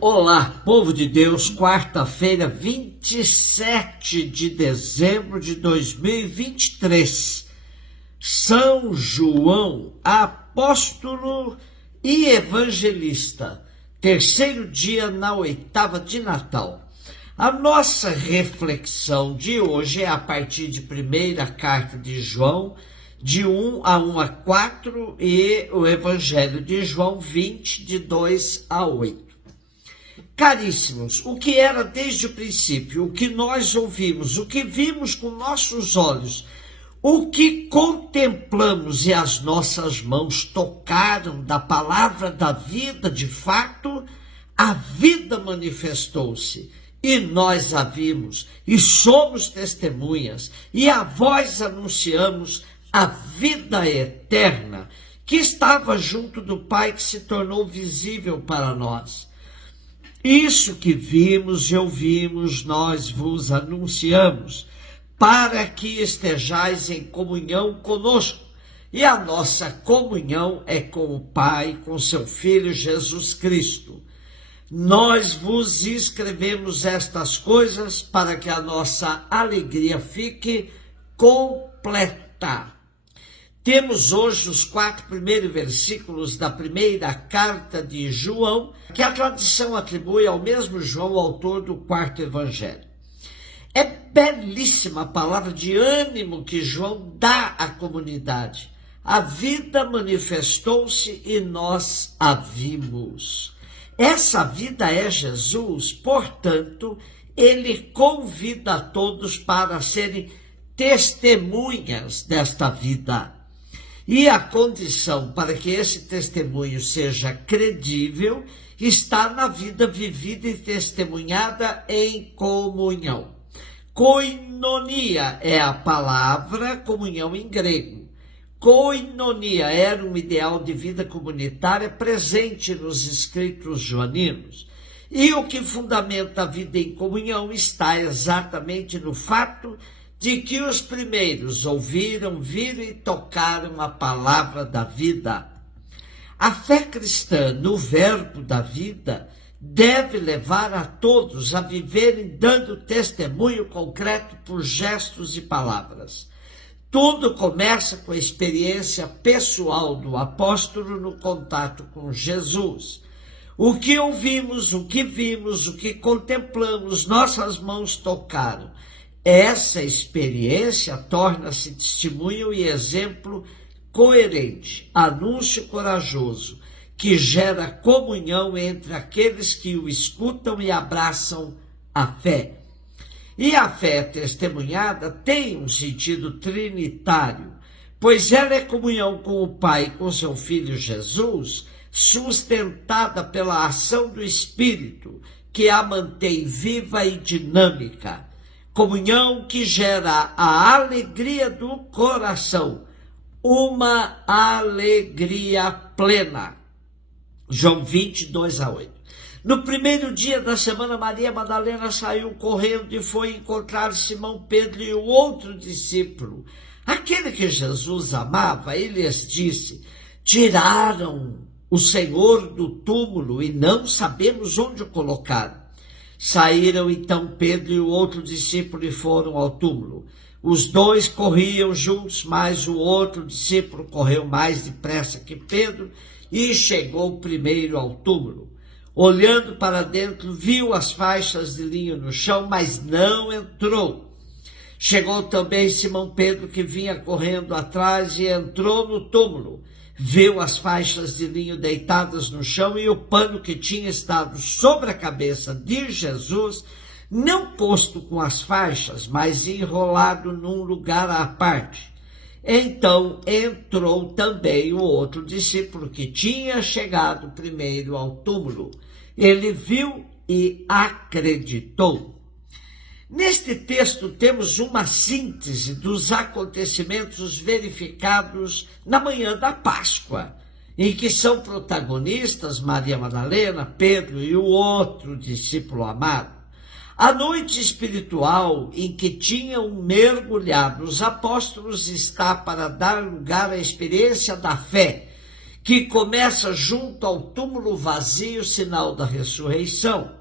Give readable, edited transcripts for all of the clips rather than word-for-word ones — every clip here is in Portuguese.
Olá, povo de Deus, quarta-feira, 27 de dezembro de 2023. São João, apóstolo e evangelista, terceiro dia na oitava de Natal. A nossa reflexão de hoje é a partir de primeira carta de João, de 1 a 4, e o Evangelho de João 20, de 2 a 8. Caríssimos, o que era desde o princípio, o que nós ouvimos, o que vimos com nossos olhos, o que contemplamos e as nossas mãos tocaram da palavra da vida, de fato, a vida manifestou-se. E nós a vimos, e somos testemunhas, e a vós anunciamos a vida eterna, que estava junto do Pai, que se tornou visível para nós. Isso que vimos e ouvimos, nós vos anunciamos, para que estejais em comunhão conosco. E a nossa comunhão é com o Pai, com seu Filho Jesus Cristo. Nós vos escrevemos estas coisas para que a nossa alegria fique completa. Temos hoje os 4 primeiros versículos da primeira carta de João, que a tradição atribui ao mesmo João, autor do 4º evangelho. É belíssima a palavra de ânimo que João dá à comunidade. A vida manifestou-se e nós a vimos. Essa vida é Jesus, portanto, ele convida a todos para serem testemunhas desta vida. E a condição para que esse testemunho seja credível está na vida vivida e testemunhada em comunhão. Koinonia é a palavra comunhão em grego. Koinonia era um ideal de vida comunitária presente nos escritos joaninos. E o que fundamenta a vida em comunhão está exatamente no fato de que os primeiros ouviram, viram e tocaram a palavra da vida. A fé cristã no verbo da vida deve levar a todos a viverem dando testemunho concreto por gestos e palavras. Tudo começa com a experiência pessoal do apóstolo no contato com Jesus. O que ouvimos, o que vimos, o que contemplamos, nossas mãos tocaram. Essa experiência torna-se testemunho e exemplo coerente, anúncio corajoso, que gera comunhão entre aqueles que o escutam e abraçam a fé. E a fé testemunhada tem um sentido trinitário, pois ela é comunhão com o Pai e com seu Filho Jesus, sustentada pela ação do Espírito, que a mantém viva e dinâmica. Comunhão que gera a alegria do coração, uma alegria plena. João 20, 2 a 8. No primeiro dia da semana, Maria Madalena saiu correndo e foi encontrar Simão Pedro e o outro discípulo, aquele que Jesus amava, e lhes disse: tiraram o Senhor do túmulo e não sabemos onde o colocaram. Saíram então Pedro e o outro discípulo e foram ao túmulo. Os dois corriam juntos, mas o outro discípulo correu mais depressa que Pedro e chegou primeiro ao túmulo. Olhando para dentro, viu as faixas de linho no chão, mas não entrou. Chegou também Simão Pedro, que vinha correndo atrás, e entrou no túmulo. Viu as faixas de linho deitadas no chão e o pano que tinha estado sobre a cabeça de Jesus, não posto com as faixas, mas enrolado num lugar à parte. Então entrou também o outro discípulo que tinha chegado primeiro ao túmulo. Ele viu e acreditou. Neste texto temos uma síntese dos acontecimentos verificados na manhã da Páscoa, em que são protagonistas Maria Madalena, Pedro e o outro discípulo amado. A noite espiritual em que tinham mergulhado os apóstolos está para dar lugar à experiência da fé, que começa junto ao túmulo vazio, sinal da ressurreição.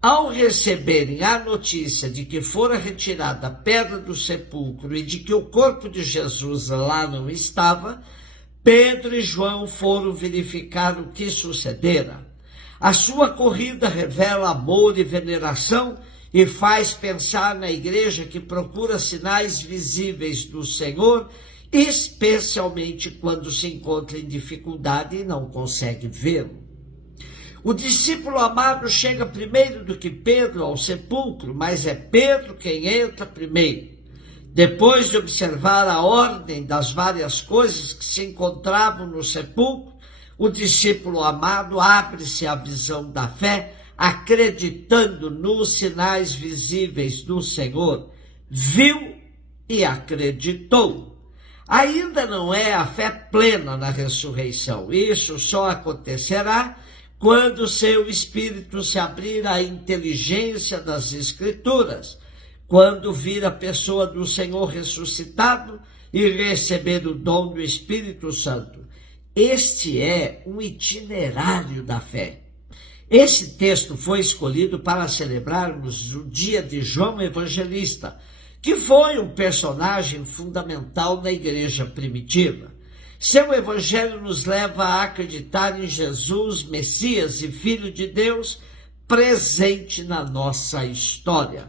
Ao receberem a notícia de que fora retirada a pedra do sepulcro e de que o corpo de Jesus lá não estava, Pedro e João foram verificar o que sucedera. A sua corrida revela amor e veneração e faz pensar na igreja que procura sinais visíveis do Senhor, especialmente quando se encontra em dificuldade e não consegue vê-lo. O discípulo amado chega primeiro do que Pedro ao sepulcro, mas é Pedro quem entra primeiro. Depois de observar a ordem das várias coisas que se encontravam no sepulcro, o discípulo amado abre-se à visão da fé, acreditando nos sinais visíveis do Senhor. Viu e acreditou. Ainda não é a fé plena na ressurreição. Isso só acontecerá quando seu espírito se abrir à inteligência das Escrituras, quando vir a pessoa do Senhor ressuscitado e receber o dom do Espírito Santo. Este é um itinerário da fé. Esse texto foi escolhido para celebrarmos o dia de João Evangelista, que foi um personagem fundamental na igreja primitiva. Seu evangelho nos leva a acreditar em Jesus, Messias e Filho de Deus, presente na nossa história.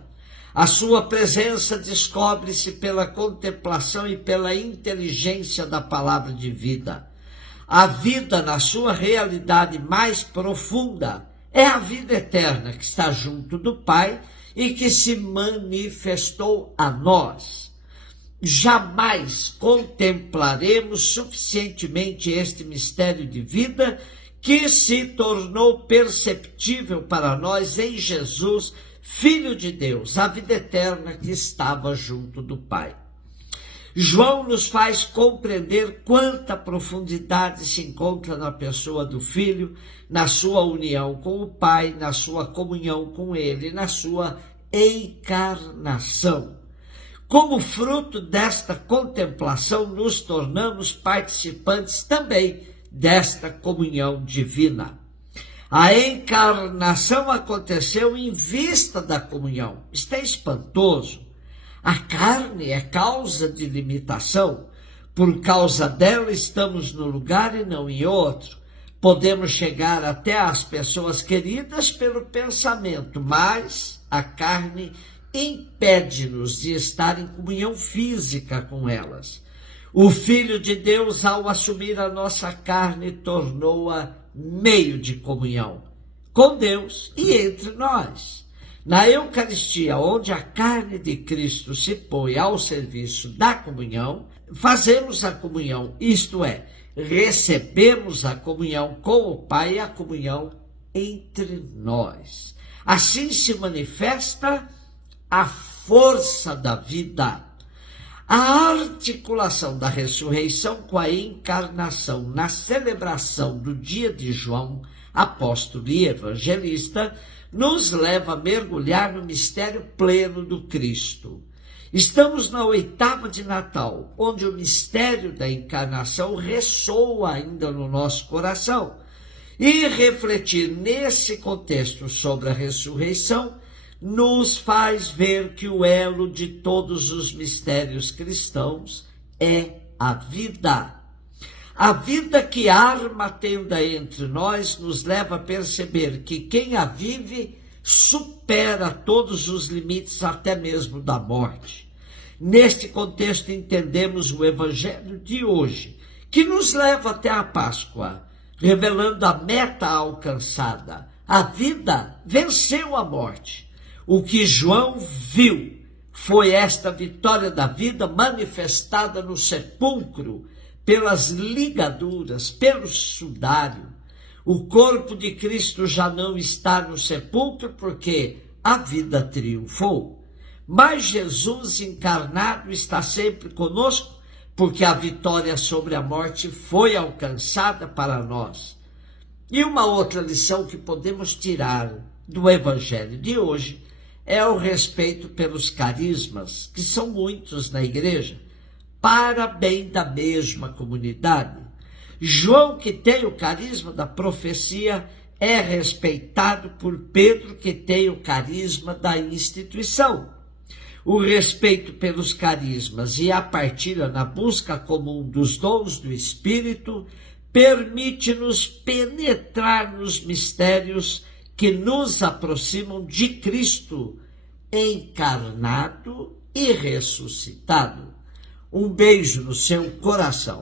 A sua presença descobre-se pela contemplação e pela inteligência da palavra de vida. A vida, na sua realidade mais profunda, é a vida eterna que está junto do Pai e que se manifestou a nós. Jamais contemplaremos suficientemente este mistério de vida que se tornou perceptível para nós em Jesus, Filho de Deus, a vida eterna que estava junto do Pai. João nos faz compreender quanta profundidade se encontra na pessoa do Filho, na sua união com o Pai, na sua comunhão com Ele, na sua encarnação. Como fruto desta contemplação, nos tornamos participantes também desta comunhão divina. A encarnação aconteceu em vista da comunhão. Isto é espantoso. A carne é causa de limitação. Por causa dela estamos no lugar e não em outro. Podemos chegar até às pessoas queridas pelo pensamento, mas a carne impede-nos de estar em comunhão física com elas. O Filho de Deus, ao assumir a nossa carne, tornou-a meio de comunhão com Deus e entre nós. Na Eucaristia, onde a carne de Cristo se põe ao serviço da comunhão, fazemos a comunhão, isto é, recebemos a comunhão com o Pai e a comunhão entre nós. Assim se manifesta a força da vida. A articulação da ressurreição com a encarnação na celebração do dia de João, apóstolo e evangelista, nos leva a mergulhar no mistério pleno do Cristo. Estamos na oitava de Natal, onde o mistério da encarnação ressoa ainda no nosso coração. E refletir nesse contexto sobre a ressurreição nos faz ver que o elo de todos os mistérios cristãos é a vida. A vida que arma a tenda entre nós nos leva a perceber que quem a vive supera todos os limites, até mesmo da morte. Neste contexto entendemos o evangelho de hoje, que nos leva até a Páscoa, revelando a meta alcançada. A vida venceu a morte. O que João viu foi esta vitória da vida manifestada no sepulcro, pelas ligaduras, pelo sudário. O corpo de Cristo já não está no sepulcro porque a vida triunfou. Mas Jesus encarnado está sempre conosco porque a vitória sobre a morte foi alcançada para nós. E uma outra lição que podemos tirar do evangelho de hoje é o respeito pelos carismas, que são muitos na igreja, para bem da mesma comunidade. João, que tem o carisma da profecia, é respeitado por Pedro, que tem o carisma da instituição. O respeito pelos carismas e a partilha na busca comum dos dons do Espírito permite-nos penetrar nos mistérios que nos aproximam de Cristo, encarnado e ressuscitado. Um beijo no seu coração.